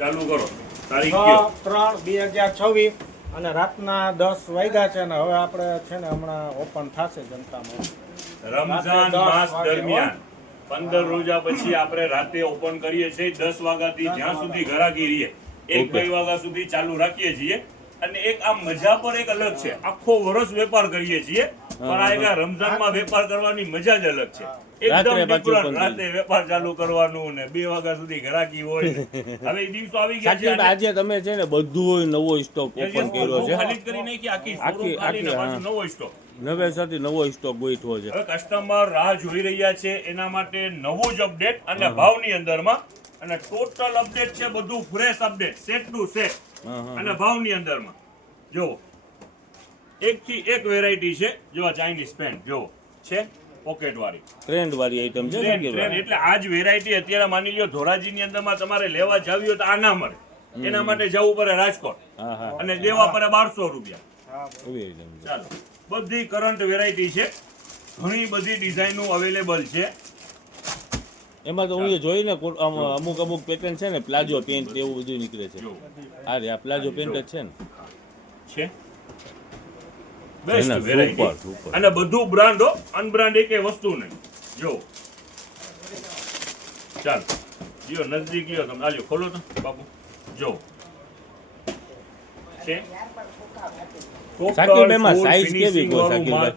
ચાલુ કરો. તારીખ કયો? 3/3/2026 અને રાતના 10 વાગ્યા છે ને હવે આપણે છે ને હમણાં ઓપન થશે જનતામાં. રમઝાન માસ દરમિયાન 15 રોજા પછી આપણે રાતે ઓપન કરીએ છીએ 10 વાગ્યાથી જ્યાં સુધી ઘરાકી રહીએ 1-2 વાગ્યા સુધી ચાલુ રાખીએ છીએ. અને એક આ મજા પર એક અલગ છે. આખો વર્ષ વેપાર કરીએ છીએ પણ આ એક રમઝાનમાં વેપાર કરવાની મજા જ અલગ છે. એકદમ ડિફરન્ટ. રાતે વેપાર ચાલુ કરવાનું ને 2 વાગ્યા સુધી ઘરાકી હોય. હવે એ દિવસો આવી ગયા છે. આજે તમે છે ને બધું નવો સ્ટોક ઓપન કર્યો છે. ખાલી કરી નાખી આખી શોરૂમ ખાલી ને પાછું નવો સ્ટોક. નવેસરથી નવો સ્ટોક ગોઠવો છે. હવે કસ્ટમર રાહ જોઈ રહ્યા છે એના માટે નવું જ અપડેટ અને ભાવની અંદરમાં અને ટોટલ અપડેટ છે બધું fresh update set to set અને ભાવની અંદરમાં. જો એકથી એક વેરાયટી છે. જો આ ચાઇનીઝ પેન્ટ જો છે પોકેટ વાળી ટ્રેન્ડ વાળી આઈટમ છે. ટ્રેન્ડ એટલે આ જ વેરાયટી અત્યારે માની લ્યો ધોરાજીની અંદરમાં તમારે લેવા જાવી હોય તો આ ના મળે. એના માટે જવું પડે રાજકોટ અને દેવા પડે 1200 રૂપિયા. ચાલો બધી કરંટ વેરાયટી છે. ઘણી બધી ડિઝાઇનો અવેલેબલ છે. એમાં તો હું જોઈને અમુક પેટર્ન છે ને પ્લાઝો પેન્ટ એવું બધું નીકળે છે. આ રે આ પ્લાઝો પેન્ટ જ છે ને છે બેસ્ટ વેરાયટી અને બધું બ્રાન્ડ હો અનબ્રાન્ડ એકે વસ્તુ નહીં. જો ચાલ જીઓ નજદીક ગયો તમે આલ્યો ખોલો તો બાપુ જો છે સાકીબેમાં સાઈઝ કેવી કોઈ સાકીબે?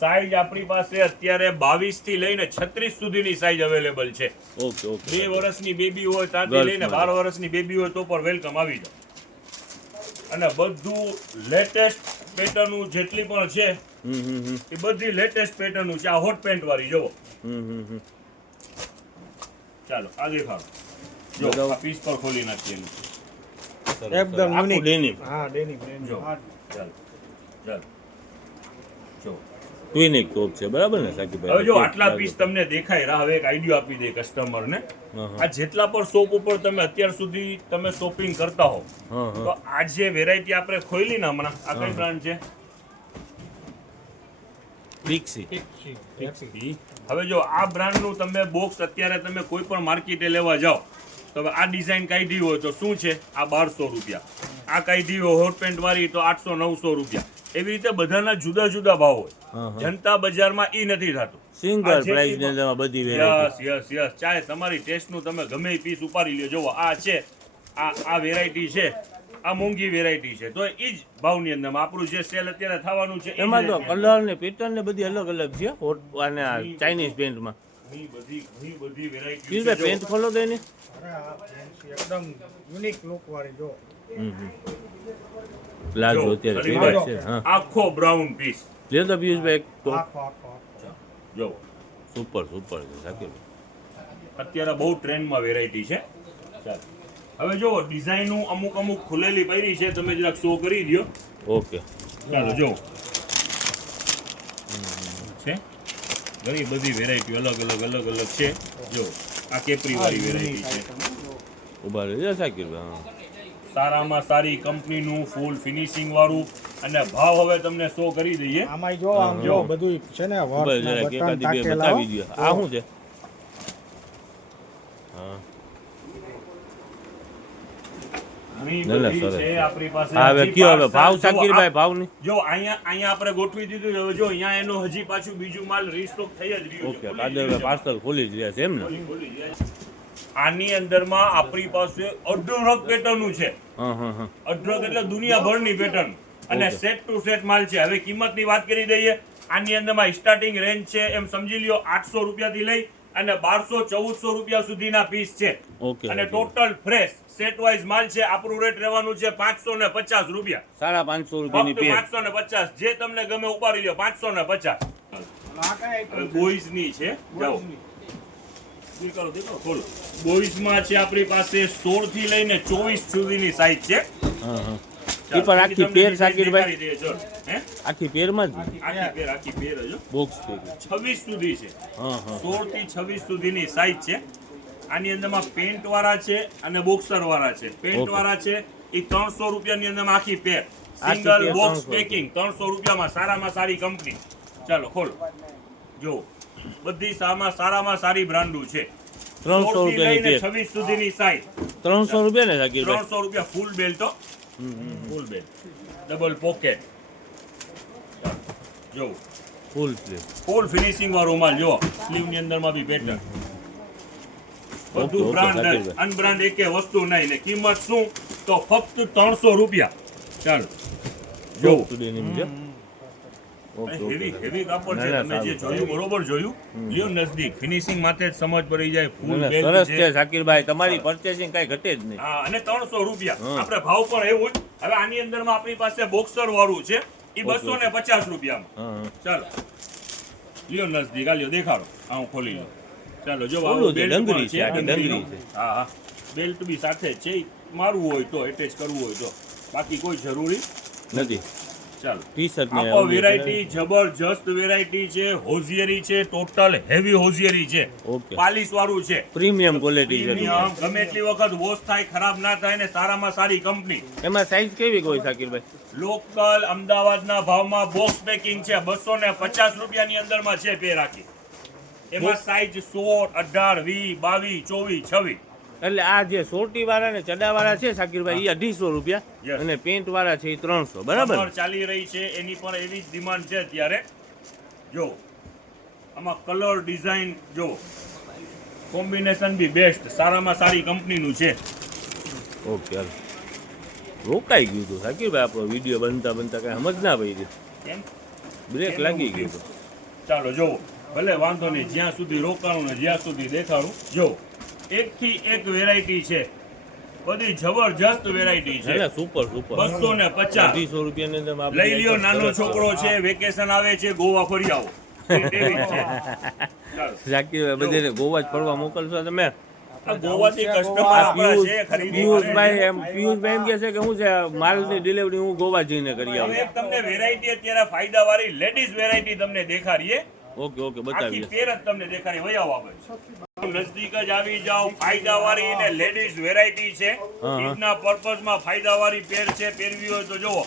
સાઈઝ આપણી પાસે અત્યારે 22 થી લઈને 36 સુધીની સાઈઝ અવેલેબલ છે. Okay okay. 2 વર્ષની બેબી હોય ત્યાંથી લઈને 12 વર્ષની બેબી હોય તો પણ વેલકમ આવી જાવ. અને બધું લેટેસ્ટ પેટર્નનું જેટલી પણ છે એ બધી લેટેસ્ટ પેટર્નનું છે. આ હોટ પેન્ટ વાળી જોવો. ચાલો આ દેખાડો. જો આ પીસ પર ખોલી નાખીએ એકદમ યુનિક ડેનિમ. હા ડેનિમ જો ચાલો ચાલો જો ટ્વિનિક ટોપ છે બરાબર ને સાકીભાઈ? હવે જો આટલા પીસ તમને દેખાય રહ્યા. હવે એક આઈડિયા આપી દે કસ્ટમરને. આ જેટલા પણ શોપ ઉપર તમે અત્યાર સુધી તમે શોપિંગ કરતા હો તો આ જે વેરાયટી આપણે ખોલી ને હમણાં આ કઈ બ્રાન્ડ છે? પિક્સી. હવે જો આ બ્રાન્ડનું તમે બોક્સ અત્યારે તમે કોઈ પણ માર્કેટે લેવા જાઓ તો આ ડિઝાઇન કાઢી હોય તો શું છે? આ 1200 રૂપિયા. આ કાઢી હોય હોટ પેન્ટ વાળી તો 800-900 રૂપિયા. એવી રીતે બધાના જુદા જુદા ભાવ હોય. જનતા બજારમાં ઈ નથી થતું. સિંગલ પ્રાઇસ ની અંદર બધી વેરાયટી. યસ ચાહે તમારી ટેસ્ટનું તમે ગમે એ પીસ ઉપાડી લ્યો. જોવો આ છે આ વેરાયટી છે. આ મોંઘી વેરાયટી છે તો એ જ ભાવની અંદરમાં આપણું જે સેલ અત્યારે થવાનું છે એમાં તો કલર ને પેટર્ન ને બધી અલગ અલગ છે. અને આ ચાઇનીઝ પેન્ટમાં ઘણી બધી વેરાયટી કિશોર પેન્ટ ખોલો તો એની એકદમ યુનિક લુક વાળી જો. પ્લાઝો અત્યારે છે. હા આખો બ્રાઉન પીસ લે તો પિયુષભાઈ એક તો આખો જો સુપર સુપર છે સાકીબ. અત્યારે બહુ ટ્રેન્ડમાં વેરાયટી છે. ચાલો હવે જો ડિઝાઇનો અમુક ખુલેલી પડી છે. તમે જરાક શો કરી દો. ઓકે ચાલો જો છે ઘણી બધી વેરાયટી અલગ અલગ છે. જો આ કેપરી વાળી વેરાયટી છે. ઉભા રહેજો સાકીબ. હા સારામાં સારી કંપનીનું ફૂલ ફિનિશિંગ વાળું અને ભાવ હવે તમને શો કરી દઈએ. આમાં જો આમ જો બધું છે ને વર્ક એકાદી બે બતાવી દો. આ શું છે? હા ઘણી બધી છે આપણી પાસે. હવે કયો હવે ભાવ સાકીરભાઈ ભાવની? જો અહીંયા આપણે ગોઠવી દીધું છે. હવે જો અહીંયા એનો હજી પાછું બીજું માલ રીસ્ટોક થઈ જ રહ્યું ઓકે કાદર પાર્સલ ખોલી જ રહ્યા છે એમ ને? આની અંદરમાં આપણી પાસે અઢળક પેટર્નનું છે. અઢળક એટલે દુનિયાભરની પેટર્ન અને સેટ ટુ સેટ માલ છે. હવે કિંમતની વાત કરી દઈએ. આની અંદરમાં સ્ટાર્ટિંગ રેન્જ છે એમ સમજી લ્યો 800 રૂપિયાથી લઈ અને 1200-1400 રૂપિયા સુધીના પીસ છે. અને ટોટલ ફ્રેશ સેટ વાઇઝ માલ છે. આપણું રેટ રહેવાનું છે 550 રૂપિયા. 550 રૂપિયાની પેર. 550 જે તમને ગમે ઉપાડી લ્યો 550. બોઈઝ ની છે. જાઓ દેખો ખોલો. બોઈઝ માં છે આપણી પાસે 16 થી લઈને 24 સુધીની સાઈઝ છે. એ પણ આખી પેર સાકીરભાઈ? આખી પેરમાં જ આખી પેર જ બોક્સ 26 સુધી છે. 16 થી 26 સુધીની સાઈઝ છે. આની અંદરમાં પેન્ટ વાળા છે અને બોક્સર વાળા છે. પેન્ટ વાળા છે એ 300 રૂપિયાની અંદરમાં આખી પેર સિંગલ બોક્સ પેકિંગ 300 રૂપિયામાં સારામાં સારી કંપની. ચાલો ખોલો જો બધી સારામાં સારી બ્રાન્ડો છે. 300 16 થી રૂપિયાની લઈને પેર. 26 સુધીની સાઈઝ 300 રૂપિયા ને શાકીરભાઈ? 300 રૂપિયા ફૂલ બેલ્ટ તો ફૂલ બેલ્ટ ડબલ પોકેટ જો ફૂલ સ્લીવ. ફૂલ ફિનિશિંગ વાળો માલ જો સ્લીવ ની અંદર માં બી પેટર્ન ઓકે, બધું ઓકે, બ્રાન્ડ શાકીરભાઈ. અનબ્રાન્ડ એકે વસ્તુ નહીં ને કિંમત શું તો ફક્ત 300 રૂપિયા ચાલો જો સુધીની છે. Okay, okay. હેવી હેવી કાપડ છે ના, ના, તમે જે સારું, જોયું બરોબર જોયું લ્યો નજદીક ફિનિશિંગ માટે જ સમજ પડી જાય ના, ફૂલ ના, બેલ્ટ સરસ છે છે શાકીરભાઈ, તમારી પર્ચેસિંગ કઈ ઘટે જ નહીં. હા અને 300 રૂપિયા હા. આપણે ભાવ પણ એવું જ હવે આની અંદરમાં આપણી પાસે બોક્સર વાળું છે એ 250 રૂપિયામાં હા, હા. ચાલો લ્યો નજદીક આ લ્યો દેખાડો આ હું ખોલી લઉં ચાલો જો ઓલું આવું છે, બેલ્ટ ડંગરી પણ છે, આખી ડંગરીનું. ડંગરી છે. હા હા બેલ્ટ બી સાથે જ છે ઈ મારવું હોય તો એટેચ કરવું હોય તો બાકી કોઈ જરૂરી નથી. ચાલો ટી શર્ટ ને આપો વેરાયટી જબરજસ્ત વેરાયટી છે હોઝિયરી છે ટોટલ હેવી હોઝિયરી છે ઓકે. પાલિશ વાળું છે પ્રીમિયમ ક્વોલિટી છે. પ્રીમિયમ ગમે એટલી વખત વોશ થાય ખરાબ ના થાય ને સારામાં સારી કંપની એમાં સાઈઝ કેવી કોઈ શાકીરભાઈ? લોકલ અમદાવાદના ભાવમાં બોક્સ પેકિંગ છે 250 રૂપિયાની અંદરમાં છે પે રાખી એમાં સાઈઝ 16 18 20 22 24 26 એટલે આ જે સોટી વાળા ને ચડા વાળા છે શાકીરભાઈ, એ 250 રૂપિયા Yes. અને પેન્ટ વાળા છે એ 300, બરાબર? કમર ચાલી રહી છે એની પણ એવી જ ડિમાન્ડ છે અત્યારે જો આમાં કલર ડિઝાઇન જો કોમ્બિનેશન બી બેસ્ટ સારામાં સારી કંપનીનું છે ઓકે, હાલો. રોકાઈ ગયું હતું શાકીરભાઈ, આપણો વિડીયો બનતા બનતા કઈ સમજ ના પડી, કેમ બ્રેક લાગી ગયું હતું. ચાલો જોવો ભલે વાંધો નહીં જ્યાં સુધી રોકાણું ને જ્યાં સુધી દેખાડું જો એકથી એક વેરાયટી છે બધી જબરજસ્ત વેરાયટી છે ના, સુપર સુપર. 250 250 રૂપિયાની અંદર આપણે લઈ લ્યો નાનો છોકરો છે વેકેશન આવે છે ગોવા ફરી આવો એ એવી જ છે ચાલો શાકીરભાઈ બધાને ગોવા જ ફરવા મોકલશો તમે? આ ગોવાથી કસ્ટમર આપણા છે ખરીદી પિયુષભાઈ એમ કહે છે કે હું છે માલની ડિલિવરી હું ગોવા જઈને કરી હવે આવું. એક તમને વેરાયટી અત્યારે ફાયદાવાળી લેડીઝ વેરાયટી તમને દેખાડીએ ઓકે, ઓકે, આખી બતાવીએ. પેર જ તમને દેખાડી વહી આવો આપણે નજદીક જ આવી જાઓ ફાયદાવાળી ને લેડીઝ વેરાયટી છે હા. ઈદના પર્પઝમાં ફાયદાવાળી પેર છે પહેરવી હોય તો જુઓ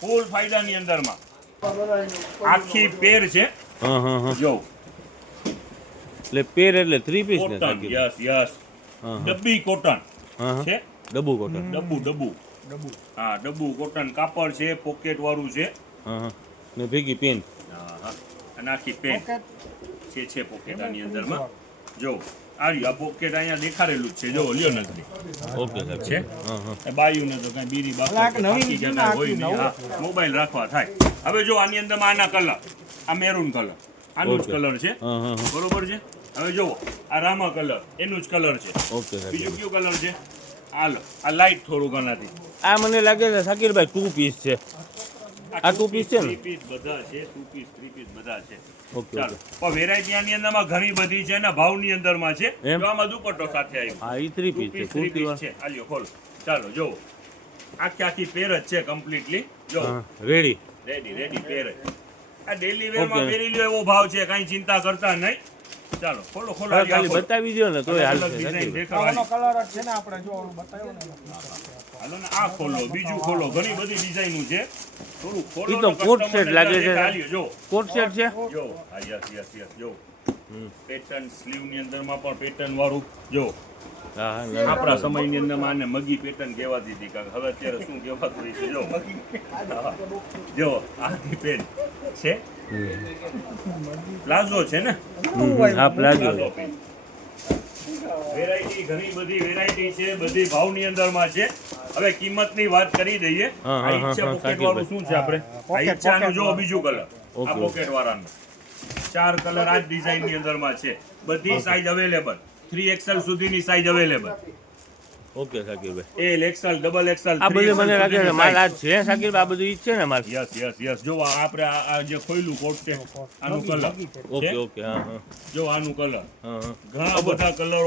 ફૂલ ફાયદાની અંદરમાં આખી પેર છે હા, હા, હા. જો એટલે પેર એટલે 3 પીસ ને કોટન શાકીરભાઈ? યસ યસ હા, હા. ડબ્બી કોટન હા, હા. છે ડબ્બુ કોટન. ડબ્બુ હા ડબ્બુ કોટન કાપડ છે પોકેટ વાળું છે હા, હા. ને ભેગી પેન્ટ. હા, હા. અને આખી પેન્ટ છે પોકેટ આની અંદરમાં જો આ રહ્યું, આ પોકેટ અહીંયા દેખાડેલું જ છે જો લ્યો નથી ઓકે સાહેબ. છે હા, હા. એ બાયુને તો કઈ બીરી અલા, બાકી નવીન થાકી છે ને, જતા હોય આખી નહીં હા મોબાઈલ રાખવા થાય હવે જો આની અંદરમાં આના કલર આ મેરૂન કલર આનું જ Okay. કલર છે હા, હા, હા. બરોબર છે હવે જુઓ આ રામા કલર એનું જ કલર છે ઓકે સાહેબ. બીજું કયું કલર છે હાલો આ લાઈટ થોડુંક આનાથી આ મને લાગે છે શાકીરભાઈ 2 પીસ છે. આ two piece છે ને? 3 પીસ બધા છે 2 પીસ 3 પીસ બધા છે ઓકે, ચાલો ઓકે. પણ વેરાયટી આની અંદરમાં ઘણી બધી છે ને ભાવની અંદરમાં છે એમ? જો આમાં દુપટ્ટો સાથે આવ્યો હા, એ 3 2 પીસ છે. પીસ 3 કુર્તી પીસ વાળા. છે આલ્યો ખોલો ચાલો જો આખી પેર જ છે કમ્પ્લીટલી જો હા, રેડી. રેડી પેર જ આ ડેલી વેરમાં Okay. પહેરી લ્યો એવો ભાવ છે કાંઈ ચિંતા કરતા નહીં ચાલો ખોલો ખોલો હા, આલી ખાલી આપો. બતાવી દો ને તોય અલગ હાલશે ડિઝાઇન શાકીરભાઈ. દેખાડવાની. કલર જ છે ને આપણે જો ઓલું બતાવ્યું ને હાલો ને આ ખોલો બીજું ખોલો ઘણી બધી ડિઝાઇનો છે થોડું ખોલો ઈ તો ને કોટ customer સેટ ને લાગે છે. દેખાડ્યો, જો કોટ સેટ છે? જો હા યસ જો હમ. પેટર્ન સ્લીવ ની અંદરમાં પણ પેટર્ન વાળું જો હા, હા, ના, આપણા સમયની અંદરમાં આને મગી પેટર્ન કહેવાતી હતી કારણ કે હવે અત્યારે શું કહેવાતું હોય છે જો હા. જો આખી પેન્ટ છે પ્લાઝો છે ને હા, પ્લાઝો પ્લાઝો પેન્ટ વેરાયટી ઘણી બધી વેરાયટી છે બધી ભાવની અંદરમાં છે હવે કિંમતની વાત કરી દઈએ હા, આ હા, ઈચ્છા હા, પોકેટ વાળું શું છે આપણે આ ઈચ્છાનું જો બીજું કલર આ ઓકે. પોકેટ વાળાનું 4 કલર આ ડિઝાઇન ની અંદરમાં છે બધી સાઈઝ અવેલેબલ 3XL સુધીની સાઈઝ અવેલેબલ ઓકે શાકીરભાઈ. એલ એક્સએલ ડબલ એક્સએલ આ બધું મને લાગે છે માલ આ છે શાકીરભાઈ, આ બધું ઈ જ છે ને માલ? યસ જો આ આપણે આ જે ખોયલું કોટ છે આનું કલર ઓકે, ઓકે. હા, હા. જો આનું કલર હા, હા. ઘણા બધા કલર